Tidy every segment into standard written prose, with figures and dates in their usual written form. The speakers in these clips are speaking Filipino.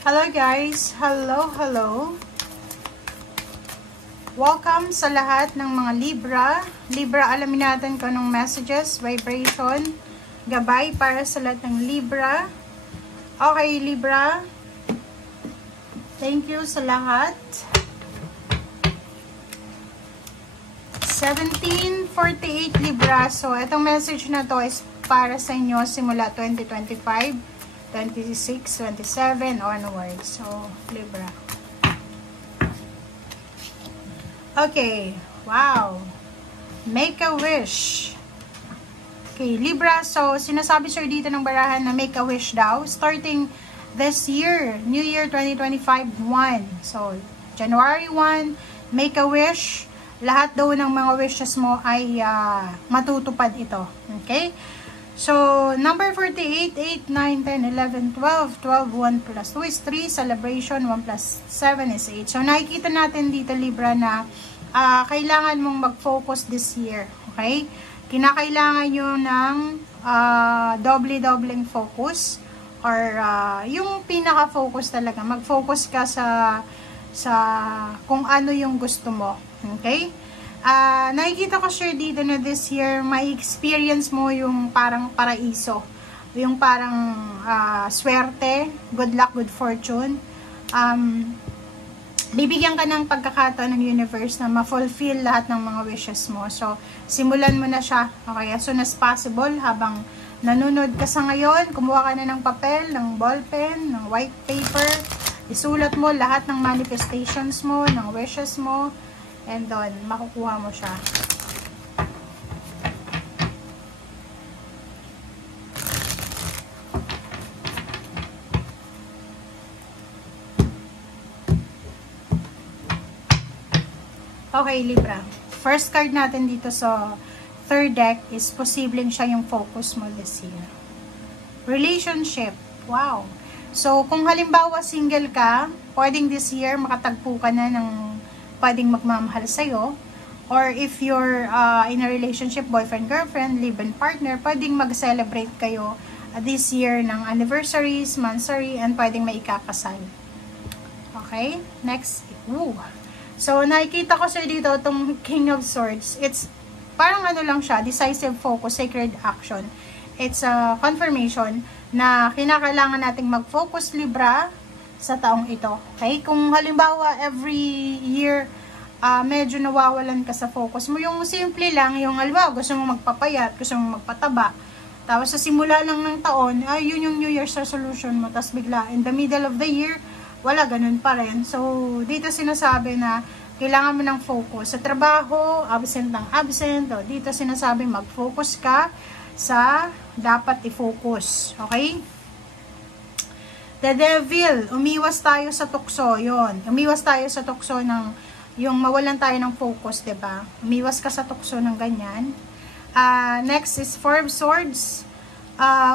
Hello guys! Hello! Welcome sa lahat ng mga Libra. Libra, alamin natin kung anong messages, vibration, gabay para sa lahat ng Libra. Okay, Libra. Thank you sa lahat. 1748 Libra. So, itong message na to is para sa inyo simula 2025. 26, 27 onwards. So, Libra. Okay. Wow. Make a wish. Okay, Libra. So, sinasabi sir dito ng barahan na make a wish daw. Starting this year, New Year 2025, 1. So, January 1, make a wish. Lahat daw ng mga wishes mo ay matutupad ito. Okay? So, number 48, 8, 9, 10, 11, 12, 12, 1 plus 2 is 3, celebration, 1 plus 7 is 8. So, nakikita natin dito, Libra, na kailangan mong mag-focus this year. Okay? Kinakailangan nyo ng doble-dobleng focus or yung pinaka-focus talaga. Mag-focus ka sa kung ano yung gusto mo. Okay? Nakikita ko sure dito na this year may experience mo yung parang paraiso, yung parang swerte, good luck, good fortune. Bibigyan ka ng pagkakataon ng universe na ma-fulfill lahat ng mga wishes mo. So, simulan mo na siya, okay, as soon as possible. Habang nanonood ka sa ngayon, kumuha ka na ng papel, ng ballpen, ng white paper, isulat mo lahat ng manifestations mo, ng wishes mo. And doon, makukuha mo siya. Okay, Libra. First card natin dito sa third deck is posibleng siya yung focus mo this year. Relationship. Wow. So, kung halimbawa single ka, pwedeng this year makatagpo ka na ng pwedeng magmamahal sa'yo, or if you're in a relationship, boyfriend, girlfriend, live-in partner, pwedeng mag-celebrate kayo this year ng anniversaries, monthsary, and pwedeng maikakasal. Okay? Next. Ooh. So, nakikita ko sir dito, itong King of Swords, it's parang ano lang siya, decisive focus, sacred action. It's a confirmation na kinakailangan nating mag-focus, Libra, sa taong ito. Okay? Kung halimbawa every year medyo nawawalan ka sa focus mo, yung simple lang, yung halimbawa gusto mo magpapayat, gusto mo magpataba, tapos sa simula lang ng taon, yun yung New Year's resolution mo, tapos bigla in the middle of the year, wala, ganun pa rin. So, dito sinasabi na kailangan mo ng focus. Sa trabaho, absent ng absent, o dito sinasabi mag-focus ka sa dapat i-focus. Okay? The Devil, umiwas tayo sa tukso, yon. Umiwas tayo sa tukso ng, yung mawalan tayo ng focus, diba? Umiwas ka sa tukso ng ganyan. Next is Four of Swords.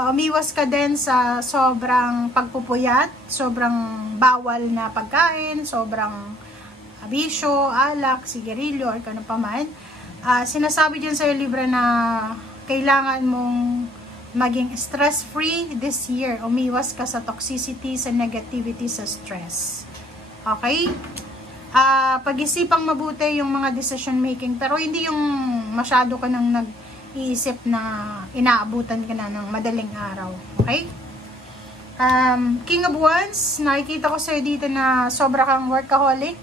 Umiwas ka din sa sobrang pagpupuyat, sobrang bawal na pagkain, sobrang bisyo, alak, sigarilyo, or kano pa man. Sinasabi dyan sa'yo, Libra, na kailangan mong maging stress-free this year. Umiwas ka sa toxicity, sa negativity, sa stress. Okay? Pag-isipang mabuti yung mga decision making, pero hindi yung masyado ka nang nag-iisip na inaabutan ka na ng madaling araw. Okay? King of Wands, nakikita ko sa'yo dito na sobra kang workaholic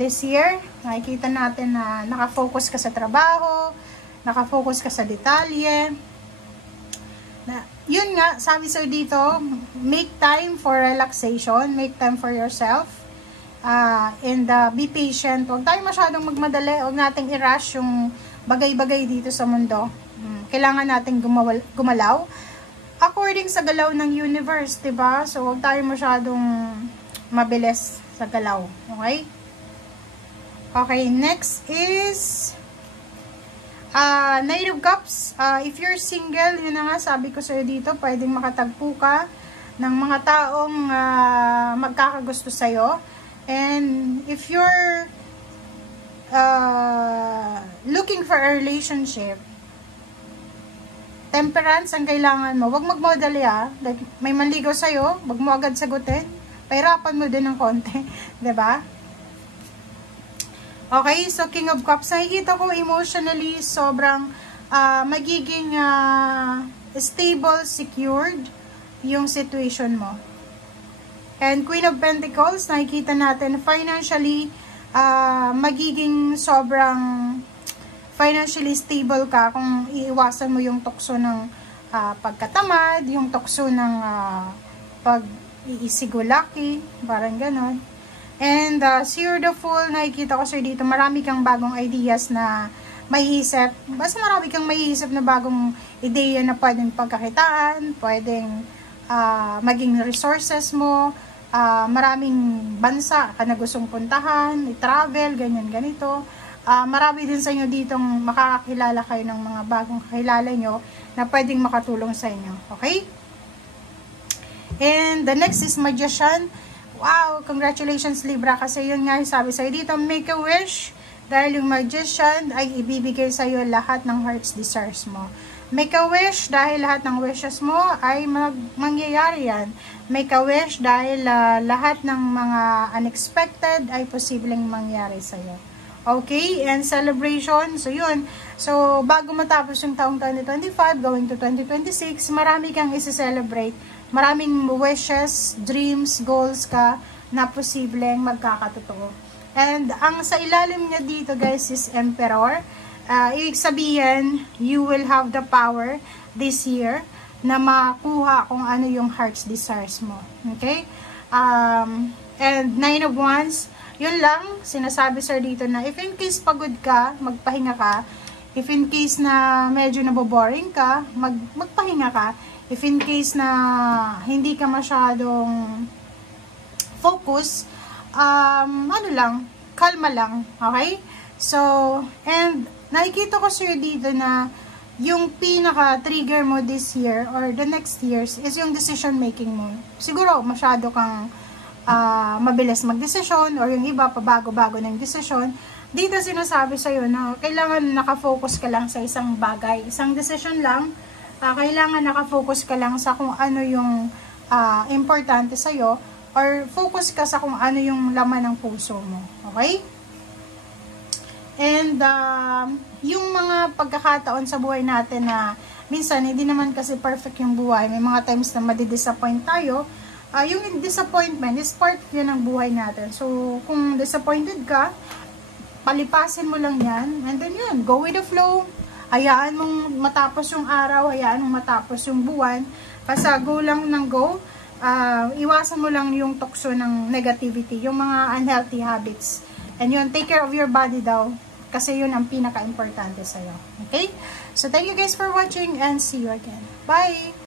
this year. Nakikita natin na nakafocus ka sa trabaho, nakafocus ka sa detalye. Yun nga, sabi sir dito, make time for relaxation, make time for yourself, and be patient. Huwag tayo masyadong magmadali, huwag nating i-rush yung bagay-bagay dito sa mundo. Kailangan nating gumalaw according sa galaw ng universe, diba? So, huwag tayo masyadong mabilis sa galaw. Okay? Okay, next is Knight of Cups. If you're single, yun na nga, sabi ko sa'yo dito, pwedeng makatagpo ka ng mga taong magkakagusto sa'yo. And if you're looking for a relationship, temperance ang kailangan mo. Huwag magmadali Like, may manligaw sa'yo, huwag mo agad sagutin. pahirapan mo din ng konti, 'di ba? Okay, so King of Cups, nakikita ko emotionally sobrang magiging stable, secured yung situation mo. And Queen of Pentacles, nakikita natin financially magiging sobrang financially stable ka kung iiwasan mo yung tukso ng pagkatamad, yung tukso ng pag-iisigulaki, parang ganon. And Seer the Fool, nakikita ko sir dito, marami kang bagong ideas na maiisip. Basta marami kang maiisip na bagong ideya na pwedeng pagkakitaan, pwedeng maging resources mo, maraming bansa ka na gustong puntahan, i-travel, ganyan, ganito. Marami din sa inyo ditong makakakilala kayo ng mga bagong kakilala nyo na pwedeng makatulong sa inyo. Okay? And the next is Magician. Wow! Congratulations Libra, kasi yun nga sabi sa'yo dito, make a wish. Dahil yung Magician ay ibibigay sa'yo lahat ng heart's desires mo. Make a wish dahil lahat ng wishes mo ay mangyayari yan. Make a wish dahil lahat ng mga unexpected ay posibleng mangyari sa'yo. Okay, and celebration, so yun. So, bago matapos yung taong 2025, going to 2026, marami kang isi-celebrate. Maraming wishes, dreams, goals ka na posibleng magkakatotoo. And ang sa ilalim niya dito guys is Emperor. Ibig sabihin, you will have the power this year na makuha kung ano yung heart's desires mo. Okay? And 9 of Wands, yun lang, sinasabi sir dito na if in case pagod ka, magpahinga ka. If in case na medyo naboboring ka, magpahinga ka. If in case na hindi ka masyadong focus, ano lang, kalma lang. Okay? So, and nakikita ko sir dito na yung pinaka-trigger mo this year or the next years is yung decision making mo. Siguro, masyado kang mabilis magdesisyon or yung iba pabago-bago ng desisyon. Dito sinasabi sa'yo na kailangan nakafocus ka lang sa isang bagay, isang decision lang. Kailangan nakafocus ka lang sa kung ano yung importante sa'yo or focus ka sa kung ano yung laman ng puso mo. Okay? And yung mga pagkakataon sa buhay natin na minsan hindi naman kasi perfect yung buhay, may mga times na madidisappoint tayo. Yung disappointment is part yun ng buhay natin. So, kung disappointed ka, palipasin mo lang yan. And then yun, go with the flow. Hayaan mong matapos yung araw, hayaan mong matapos yung buwan. Basta go lang ng go. Iwasan mo lang yung tukso ng negativity, yung mga unhealthy habits. And yun, take care of your body daw. Kasi yun ang pinaka-importante sa'yo. Okay? So, thank you guys for watching and see you again. Bye!